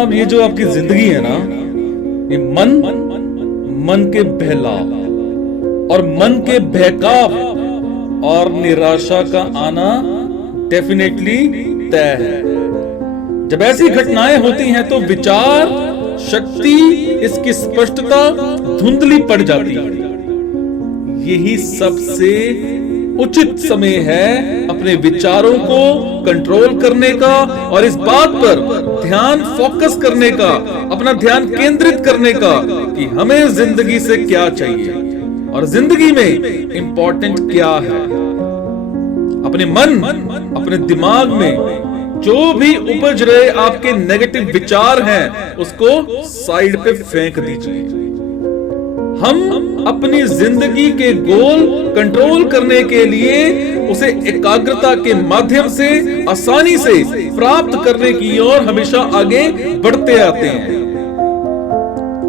जनाब, ये जो आपकी जिंदगी है ना, ये मन के बहलाव और मन के बहकाव और निराशा का आना डेफिनेटली तय है। जब ऐसी घटनाएं होती हैं तो विचार शक्ति, इसकी स्पष्टता धुंधली पड़ जाती है। यही सबसे उचित समय है अपने विचारों को कंट्रोल करने का और इस बात पर ध्यान फोकस करने का, अपना ध्यान केंद्रित करने का कि हमें जिंदगी से क्या चाहिए और जिंदगी में इंपॉर्टेंट क्या है। अपने मन, अपने दिमाग में जो भी उपज रहे आपके नेगेटिव विचार हैं, उसको साइड पे फेंक दीजिए। हम अपनी जिंदगी के गोल कंट्रोल करने के लिए उसे एकाग्रता के माध्यम से आसानी से प्राप्त करने की ओर हमेशा आगे बढ़ते आते हैं।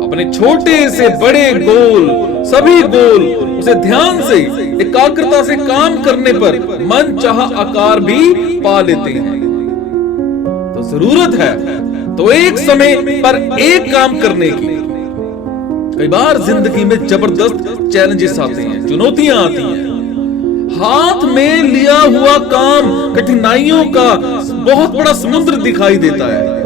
अपने छोटे से बड़े गोल, सभी गोल उसे ध्यान से एकाग्रता से काम करने पर मन चाहा आकार भी पा लेते हैं। तो जरूरत है तो एक समय पर एक काम करने की। कई बार जिंदगी में जबरदस्त चैलेंजेस आते हैं, चुनौतियां आती हैं। हाथ में लिया हुआ काम कठिनाइयों का बहुत बड़ा समुद्र दिखाई देता है।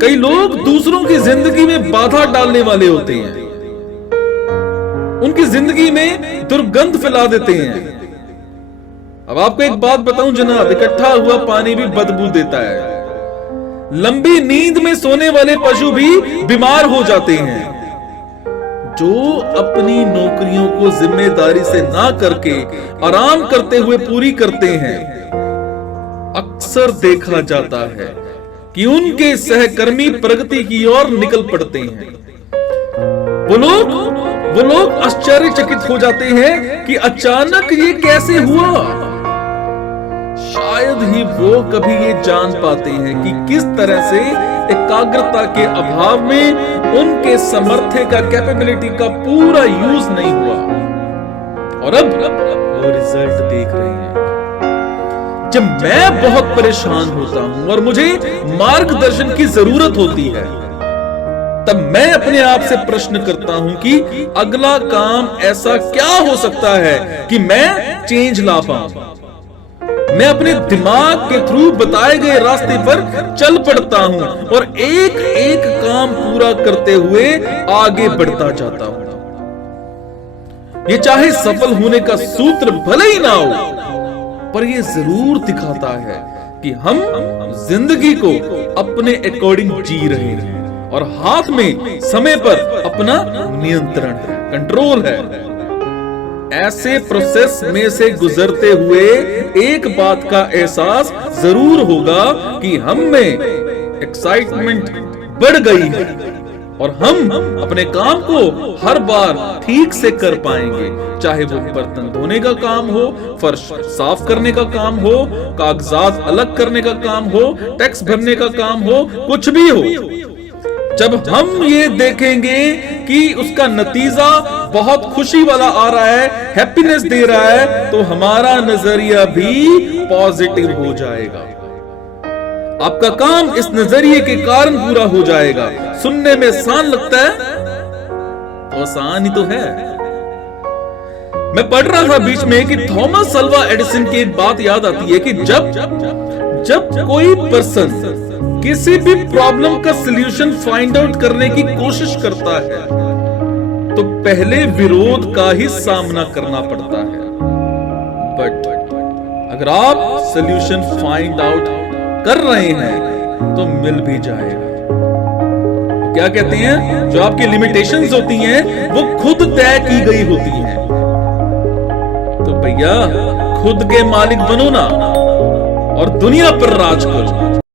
कई लोग दूसरों की जिंदगी में बाधा डालने वाले होते हैं, उनकी जिंदगी में दुर्गंध फैला देते हैं। अब आपको एक बात बताऊं जनाब, इकट्ठा हुआ पानी भी बदबू देता है। लंबी नींद में सोने वाले पशु भी बीमार हो जाते हैं। जो अपनी नौकरियों को जिम्मेदारी से ना करके आराम करते हुए पूरी करते हैं, अक्सर देखा जाता है कि उनके सहकर्मी प्रगति की ओर निकल पड़ते हैं। वो लोग आश्चर्यचकित हो जाते हैं कि अचानक ये कैसे हुआ। शायद ही वो कभी ये जान पाते हैं कि किस तरह से एकाग्रता के अभाव में उनके सामर्थ्य का, कैपेबिलिटी का पूरा यूज नहीं हुआ और अब वो रिजल्ट देख रहे हैं। जब मैं बहुत परेशान होता हूं और मुझे मार्गदर्शन की जरूरत होती है, तब मैं अपने आप से प्रश्न करता हूं कि अगला काम ऐसा क्या हो सकता है कि मैं चेंज ला पाऊं। मैं अपने दिमाग के थ्रू बताए गए रास्ते पर चल पड़ता हूं और एक एक काम पूरा करते हुए आगे बढ़ता जाता हूं। ये चाहे सफल होने का सूत्र भले ही ना हो, पर ये जरूर दिखाता है कि हम जिंदगी को अपने अकॉर्डिंग जी रहे हैं और हाथ में समय पर अपना नियंत्रण है, कंट्रोल है। ऐसे प्रोसेस में से गुजरते हुए एक बात का एहसास जरूर होगा कि हम में एक्साइटमेंट बढ़ गई है और हम अपने काम को हर बार ठीक से कर पाएंगे। चाहे वो बर्तन धोने का काम हो, फर्श साफ करने का काम हो, कागजात अलग करने का काम हो, टैक्स भरने का काम हो, कुछ भी हो। जब हम ये देखेंगे कि उसका नतीजा बहुत खुशी वाला आ रहा है, हैप्पीनेस दे रहा है, तो हमारा नजरिया भी पॉजिटिव हो जाएगा। आपका काम इस नजरिए के कारण पूरा हो जाएगा। सुनने में आसान लगता है तो आसान ही तो है। मैं पढ़ रहा था बीच में कि थॉमस अल्वा एडिसन की एक बात याद आती है कि जब कोई पर्सन किसी भी प्रॉब्लम का सलूशन फाइंड आउट करने की कोशिश करता है तो पहले विरोध का ही सामना करना पड़ता है, बट अगर आप सलूशन फाइंड आउट कर रहे हैं तो मिल भी जाएगा। क्या कहते हैं, जो आपकी लिमिटेशंस होती हैं वो खुद तय की गई होती हैं। तो भैया खुद के मालिक बनो ना और दुनिया पर राज करो।